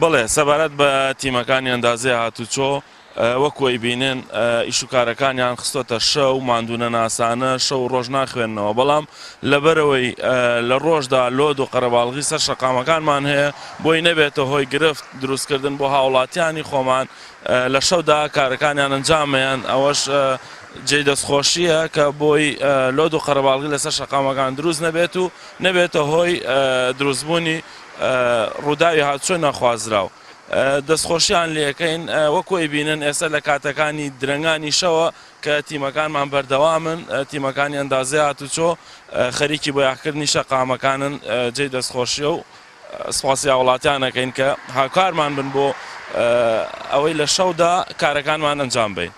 بەڵێ سەبارەت بە تیمەکانی ئەندازەی هاتوچۆ وەکوی بینن ئیش و کارەکانیان خستۆتە شەو ماندوونە ناسانە شەو ڕۆژ ناخوێننەوە بەڵام لەبەرەوەی لە ڕۆژدا لۆد و قەرەباڵغی سەر شەقامەکانمان هەیە بۆی نەبێتە هۆی گرفت دروستکردن بۆ هاوڵاتیانی خۆمان لە شەودا کارەکانیان ئەنجامەیەن ئەوەش جێی دەستخۆشیە کە بۆی لۆد و قەرەباڵغی لەسەر شەقامەکان دروست نەبێت و نەبێتە هۆی دروستبوونی ڕووداوی هاتوچۆ نەخوازراو دەستخۆشییان لەکەین وەکوی بینن ئێستا لە کاتەکانی درەنگانی شەوە کە تیمەکانمان بەردەوامن تیمەکانی ئەندازەی هاتوچۆ خەریکی بۆ یاخکردنی شەقامەکانن جێی دەستخۆشیە و سپاسی وڵاتیانەکەین کە هاوکارمان بن بۆ ئەوەی لە شەودا کارەکانمان ئەنجام بدەین.